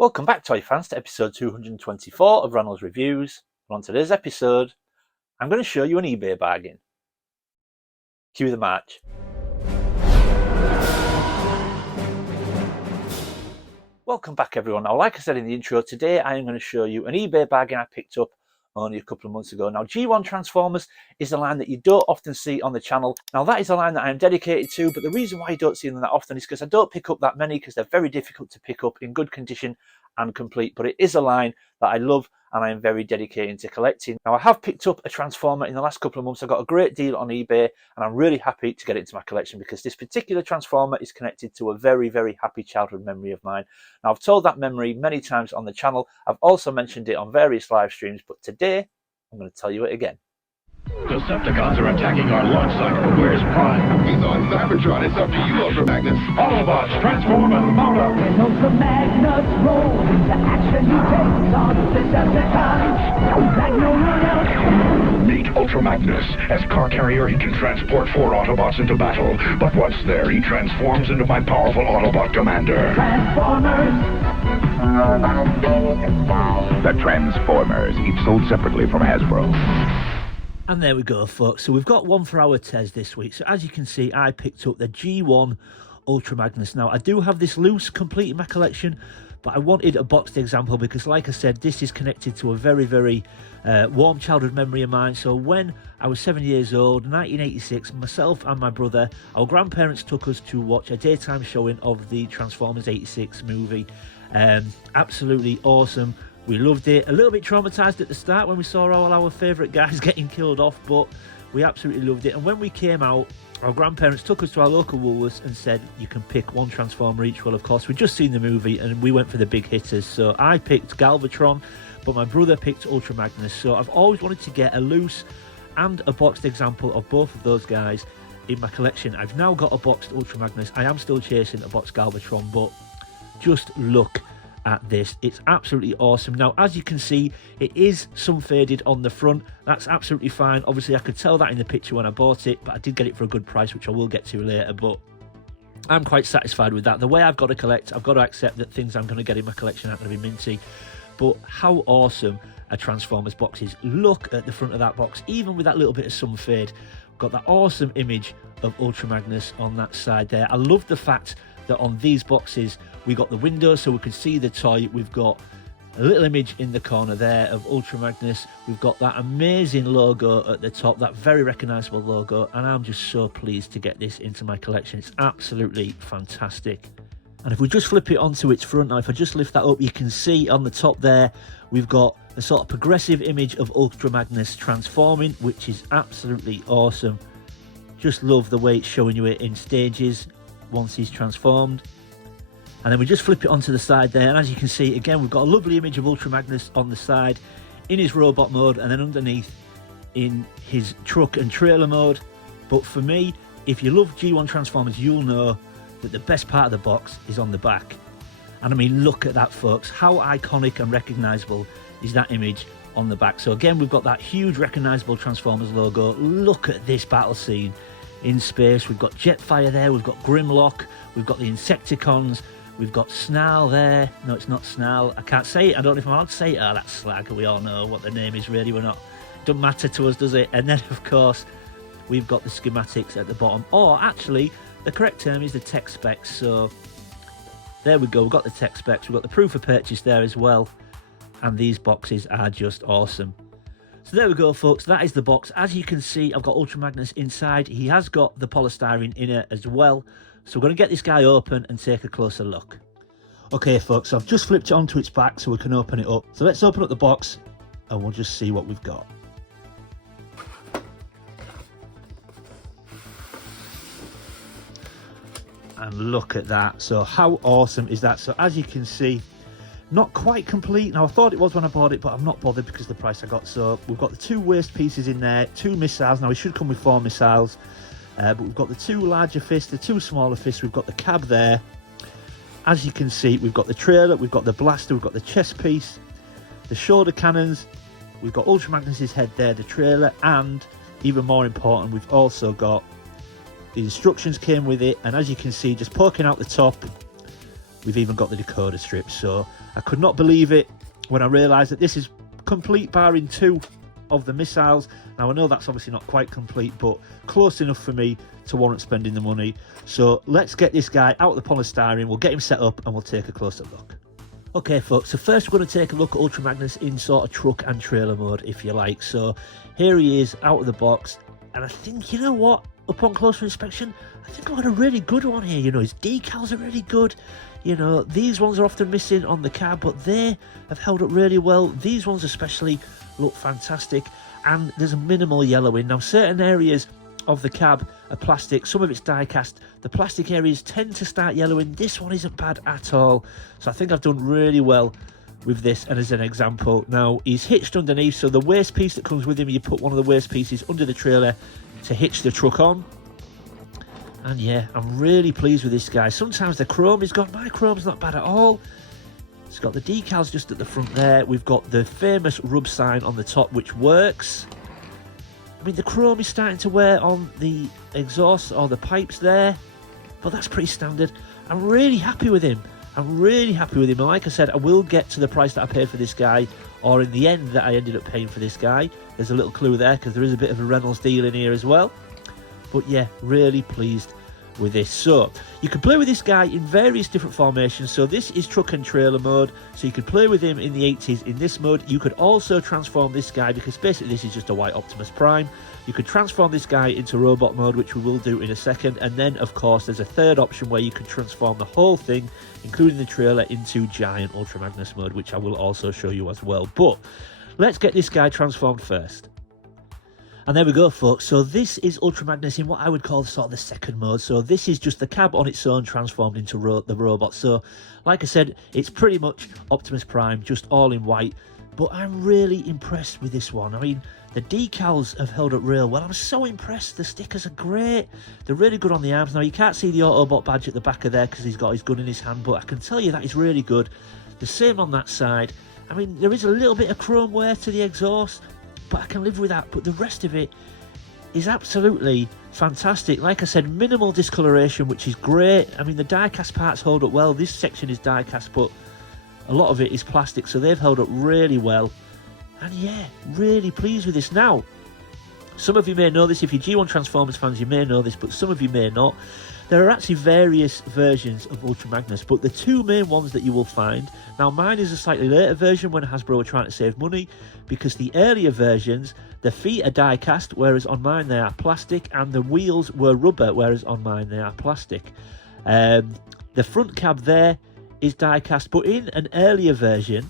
Welcome back, toy fans, to episode 224 of Ronald's Reviews. And on today's episode, I'm going to show you an eBay bargain. Cue the march. Welcome back, everyone. Now, like I said in the intro, today I am going to show you an eBay bargain I picked up only a couple of months ago. Now, G1 Transformers is a line that you don't often see on the channel. Now, that is a line that I am dedicated to, but the reason why you don't see them that often is because I don't pick up that many, because they're very difficult to pick up in good condition and complete. But it is a line that I love and I am very dedicated to collecting. Now, I have picked up a Transformer in the last couple of months. I got a great deal on eBay and I'm really happy to get it into my collection because this particular Transformer is connected to a very, very happy childhood memory of mine. Now, I've told that memory many times on the channel. I've also mentioned it on various live streams, but today I'm going to tell you it again. Decepticons are attacking our launch site. Where's Prime? He's on Cybertron. It's up to you, Ultra Magnus. Autobots, transform and mount up. When Ultra Magnus rolls into action, he takes on Decepticons like no one else. Meet Ultra Magnus. As car carrier, he can transport 4 Autobots into battle. But once there, he transforms into my powerful Autobot commander. Transformers. The Transformers, each sold separately from Hasbro. And there we go, folks. So we've got one for our Tez this week. So as you can see, I picked up the G1 Ultra Magnus. Now, I do have this loose complete in my collection, but I wanted a boxed example because, like I said, this is connected to a very, very warm childhood memory of mine. So when I was 7 years old, 1986, myself and my brother, our grandparents took us to watch a daytime showing of the Transformers 86 movie. Absolutely awesome. We loved it. A little bit traumatized at the start when we saw all our favourite guys getting killed off, but we absolutely loved it. And when we came out, our grandparents took us to our local Woolworths and said, you can pick one Transformer each. Well, of course, we'd just seen the movie and we went for the big hitters. So I picked Galvatron, but my brother picked Ultra Magnus. So I've always wanted to get a loose and a boxed example of both of those guys in my collection. I've now got a boxed Ultra Magnus. I am still chasing a boxed Galvatron, but just look at this. It's absolutely awesome. Now, as you can see, it is some faded on the front. That's absolutely fine. Obviously, I could tell that in the picture when I bought it, but I did get it for a good price, which I will get to later. But I'm quite satisfied with that. The way I've got to collect, I've got to accept that things I'm going to get in my collection aren't going to be minty. But how awesome a Transformers box is. Look at the front of that box, even with that little bit of some fade. Got that awesome image of Ultra Magnus on that side there. I love the fact that on these boxes we got the window so we can see the toy. We've got a little image in the corner there of Ultra Magnus. We've got that amazing logo at the top, that very recognizable logo, and I'm just so pleased to get this into my collection. It's absolutely fantastic. And if we just flip it onto its front now, if I just lift that up, you can see on the top there we've got a sort of progressive image of Ultra Magnus transforming, which is absolutely awesome. Just love the way it's showing you it in stages once he's transformed. And then we just flip it onto the side there, and as you can see, again, we've got a lovely image of Ultra Magnus on the side in his robot mode, and then underneath in his truck and trailer mode. But for me, if you love G1 Transformers, you'll know that the best part of the box is on the back. And I mean, look at that, folks. How iconic and recognisable is that image on the back? So again, we've got that huge recognisable Transformers logo. Look at this battle scene in space. We've got Jetfire there, we've got Grimlock, we've got the Insecticons, we've got Snarl there. No, it's not Snarl. I can't say it. I don't know if I'm allowed to say it. Oh, that's Slag. We all know what the name is, really. We're not. Doesn't matter to us, does it? And then, of course, we've got the schematics at the bottom. Or, actually, the correct term is the tech specs. So, there we go. We've got the tech specs. We've got the proof of purchase there as well. And these boxes are just awesome. So there we go, folks. That is the box. As you can see, I've got Ultra Magnus inside. He has got the polystyrene in it as well. So we're going to get this guy open and take a closer look. Okay, folks, so I've just flipped it onto its back so we can open it up. So let's open up the box and we'll just see what we've got. And look at that. So how awesome is that? So as you can see, not quite complete. Now, I thought it was when I bought it, but I'm not bothered because of the price I got. So we've got the 2 waist pieces in there, 2 missiles. Now, it should come with 4 missiles. But we've got the 2 larger fists, the 2 smaller fists. We've got the cab there. As you can see, we've got the trailer, we've got the blaster, we've got the chest piece, the shoulder cannons. We've got Ultra Magnus's head there, the trailer, and even more important, we've also got the instructions came with it. And as you can see, just poking out the top, we've even got the decoder strip. So I could not believe it when I realised that this is complete barring 2 of the missiles. Now I know that's obviously not quite complete, but close enough for me to warrant spending the money. So let's get this guy out of the polystyrene, we'll get him set up and we'll take a closer look. Okay folks, so first we're going to take a look at Ultra Magnus in sort of truck and trailer mode, if you like. So here he is out of the box, and I think, you know what, upon closer inspection, I think I've got a really good one here. You know, his decals are really good. You know, these ones are often missing on the cab, but they have held up really well. These ones especially look fantastic, and there's a minimal yellowing. Now certain areas of the cab are plastic, some of it's die cast. The plastic areas tend to start yellowing. This one isn't bad at all, so I think I've done really well with this. And as an example, now he's hitched underneath, so the waste piece that comes with him, you put one of the waste pieces under the trailer to hitch the truck on. And yeah, I'm really pleased with this guy. Sometimes the chrome is gone, my chrome's not bad at all. It's got the decals just at the front there. We've got the famous rub sign on the top, which works. I mean, the chrome is starting to wear on the exhaust or the pipes there, but that's pretty standard. I'm really happy with him. I'm really happy with him. And like I said, I will get to the price that I paid for this guy, or in the end that I ended up paying for this guy. There's a little clue there because there is a bit of a Reynolds deal in here as well. But yeah, really pleased with this. So you can play with this guy in various different formations. So this is truck and trailer mode, so you could play with him in the 80s in this mode. You could also transform this guy, because basically this is just a white Optimus Prime. You could transform this guy into robot mode, which we will do in a second. And then of course there's a third option where you can transform the whole thing, including the trailer, into giant Ultra Magnus mode, which I will also show you as well. But let's get this guy transformed first. And there we go folks, so this is Ultra Magnus in what I would call sort of the second mode. So this is just the cab on its own transformed into the robot. So like I said, it's pretty much Optimus Prime, just all in white. But I'm really impressed with this one. I mean, the decals have held up real well. I'm so impressed. The stickers are great. They're really good on the arms. Now you can't see the Autobot badge at the back of there because he's got his gun in his hand, but I can tell you that is really good. The same on that side. I mean, there is a little bit of chrome wear to the exhaust, but I can live with that. But the rest of it is absolutely fantastic. Like I said, minimal discoloration, which is great. I mean, the die-cast parts hold up well. This section is die-cast, but a lot of it is plastic, so they've held up really well. And yeah, really pleased with this. Now, some of you may know this. If you're G1 Transformers fans, you may know this, but some of you may not. There are actually various versions of Ultra Magnus, but the two main ones that you will find. Now, mine is a slightly later version when Hasbro were trying to save money, because the earlier versions, the feet are die cast, whereas on mine they are plastic, and the wheels were rubber, whereas on mine they are plastic. The front cab there is die cast, but in an earlier version,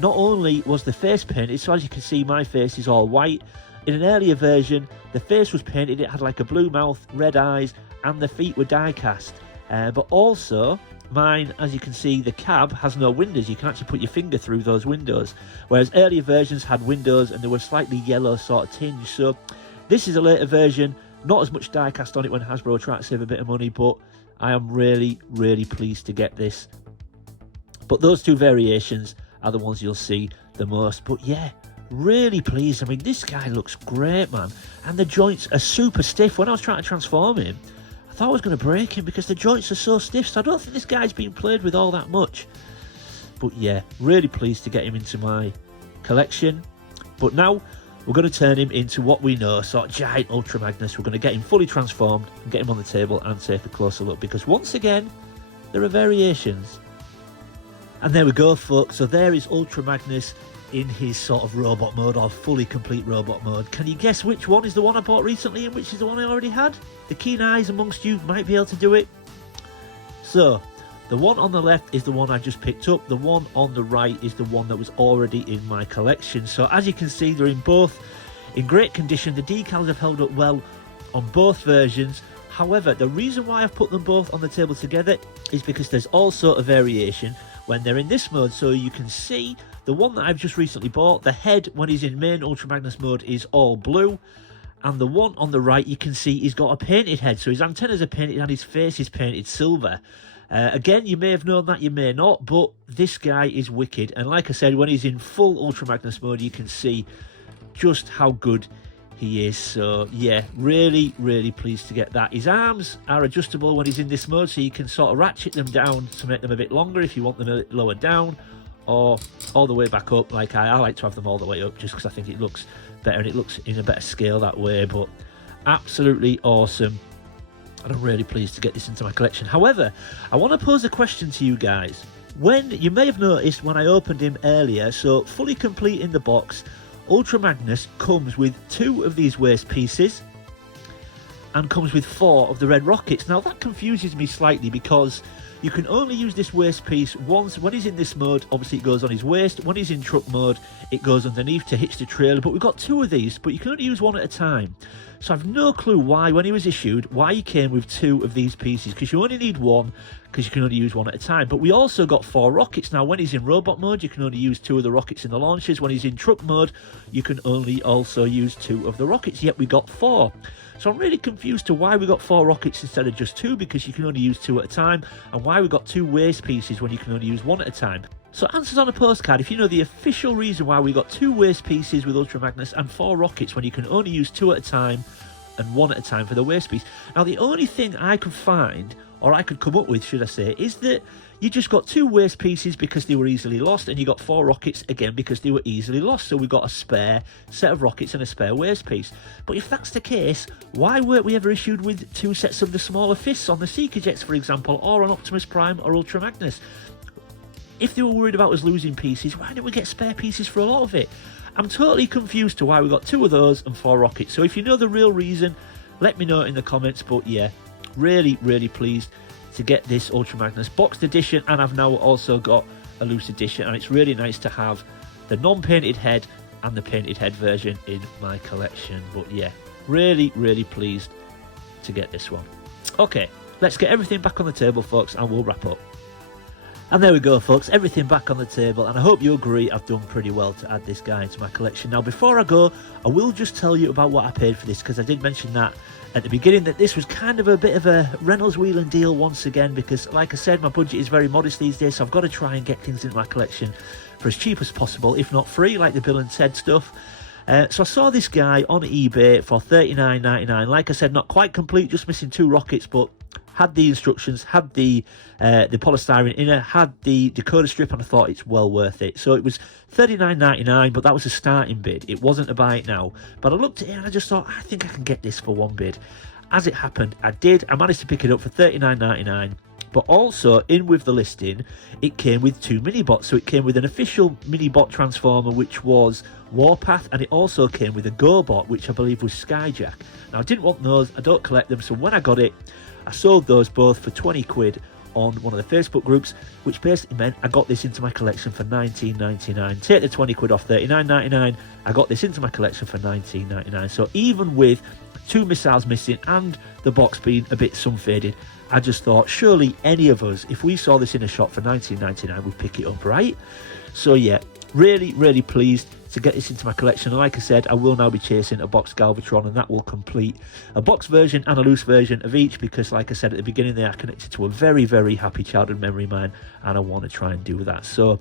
not only was the face painted, so as you can see, my face is all white. In an earlier version, the face was painted, it had like a blue mouth, red eyes, and the feet were die cast. But also, mine, as you can see, the cab has no windows. You can actually put your finger through those windows, whereas earlier versions had windows and they were slightly yellow sort of tinge. So this is a later version, not as much die cast on it when Hasbro were trying to save a bit of money, but I am really, really pleased to get this. But those two variations are the ones you'll see the most. But yeah, really pleased. I mean, this guy looks great, man. And the joints are super stiff. When I was trying to transform him, I thought I was going to break him because the joints are so stiff. So I don't think this guy's been played with all that much. But yeah, really pleased to get him into my collection. But now we're going to turn him into what we know, sort of giant Ultra Magnus. We're going to get him fully transformed and get him on the table and take a closer look, because once again, there are variations. And there we go, folks. So there is Ultra Magnus in his sort of robot mode, or fully complete robot mode. Can you guess which one is the one I bought recently and which is the one I already had? The keen eyes amongst you might be able to do it. So the one on the left is the one I just picked up. The one on the right is the one that was already in my collection. So as you can see, they're in both in great condition. The decals have held up well on both versions. However, the reason why I've put them both on the table together is because there's also a variation when they're in this mode. So you can see the one that I've just recently bought, the head when he's in main Ultra Magnus mode is all blue, and the one on the right you can see he's got a painted head, so his antennas are painted and his face is painted silver. Again, you may have known that, you may not, but this guy is wicked. And like I said, when he's in full Ultra Magnus mode, you can see just how good he is. So yeah, really pleased to get that. His arms are adjustable when he's in this mode, so you can sort of ratchet them down to make them a bit longer if you want them a bit lower down, or all the way back up. Like I like to have them all the way up just because I think it looks better and it looks in a better scale that way. But absolutely awesome, and I'm really pleased to get this into my collection. However, I want to pose a question to you guys. When you may have noticed when I opened him earlier, so fully complete in the box, Ultra Magnus comes with 2 of these waist pieces and comes with 4 of the red rockets. Now that confuses me slightly because you can only use this waist piece once. When he's in this mode, obviously it goes on his waist. When he's in truck mode, it goes underneath to hitch the trailer. But we've got 2 of these, but you can only use 1 at a time. So I've no clue why, when he was issued, why he came with 2 of these pieces, because you only need 1, because you can only use 1 at a time. But we also got 4 rockets. Now when he's in robot mode, you can only use 2 of the rockets in the launchers. When he's in truck mode, you can only also use 2 of the rockets, yet we got 4. So I'm really confused to why we got 4 rockets instead of just 2, because you can only use 2 at a time, and why we got 2 waist pieces when you can only use 1 at a time. So answers on a postcard if you know the official reason why we got 2 waist pieces with Ultra Magnus and 4 rockets when you can only use 2 at a time and 1 at a time for the waist piece. Now the only thing I could find, or I could come up with should I say, is that you just got 2 waist pieces because they were easily lost, and you got 4 rockets again because they were easily lost. So we got a spare set of rockets and a spare waist piece. But if that's the case, why weren't we ever issued with 2 sets of the smaller fists on the Seeker Jets, for example, or on Optimus Prime or Ultra Magnus? If they were worried about us losing pieces, why didn't we get spare pieces for a lot of it? I'm totally confused to why we got 2 of those and 4 rockets. So if you know the real reason, let me know in the comments. But yeah, really pleased to get this Ultra Magnus boxed edition, and I've now also got a loose edition, and it's really nice to have the non-painted head and the painted head version in my collection. But yeah, really pleased to get this one. Okay, let's get everything back on the table, folks, and we'll wrap up. And there we go, folks, everything back on the table, and I hope you agree I've done pretty well to add this guy into my collection. Now before I go, I will just tell you about what I paid for this, because I did mention that at the beginning, that this was kind of a bit of a Reynolds wheeling deal once again, because like I said, my budget is very modest these days, so I've got to try and get things into my collection for as cheap as possible, if not free, like the Bill and Ted stuff. So I saw this guy on eBay for $39.99. Like I said, not quite complete, just missing 2 rockets, but had the instructions, had the polystyrene inner, had the decoder strip, and I thought it's well worth it. So it was $39.99, but that was a starting bid. It wasn't a buy it now. But I looked at it and I just thought, I think I can get this for 1 bid. As it happened, I did. I managed to pick it up for $39.99. But also, in with the listing, it came with 2 mini-bots. So it came with an official mini-bot Transformer, which was Warpath, and it also came with a Go-bot, which I believe was Skyjack. Now, I didn't want those. I don't collect them. So when I got it, I sold those both for 20 quid on one of the Facebook groups, which basically meant I got this into my collection for $19.99. Take the 20 quid off $39.99, I got this into my collection for $19.99. So even with 2 missiles missing and the box being a bit sun-faded, I just thought, surely any of us, if we saw this in a shop for $19.99, would pick it up, right? So yeah, really pleased to get this into my collection. And like I said, I will now be chasing a box Galvatron, and that will complete a box version and a loose version of each, because like I said at the beginning, they are connected to a very happy childhood memory of mine, and I want to try and do that. So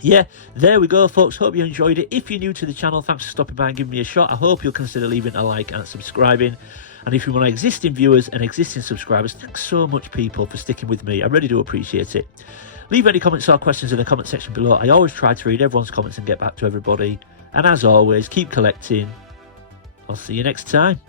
yeah, there we go, folks. Hope you enjoyed it. If you're new to the channel, thanks for stopping by and giving me a shot. I hope you'll consider leaving a like and subscribing. And if you're one of my existing viewers and existing subscribers, thanks so much, people, for sticking with me. I really do appreciate it. Leave any comments or questions in the comment section below. I always try to read everyone's comments and get back to everybody. And as always, keep collecting. I'll see you next time.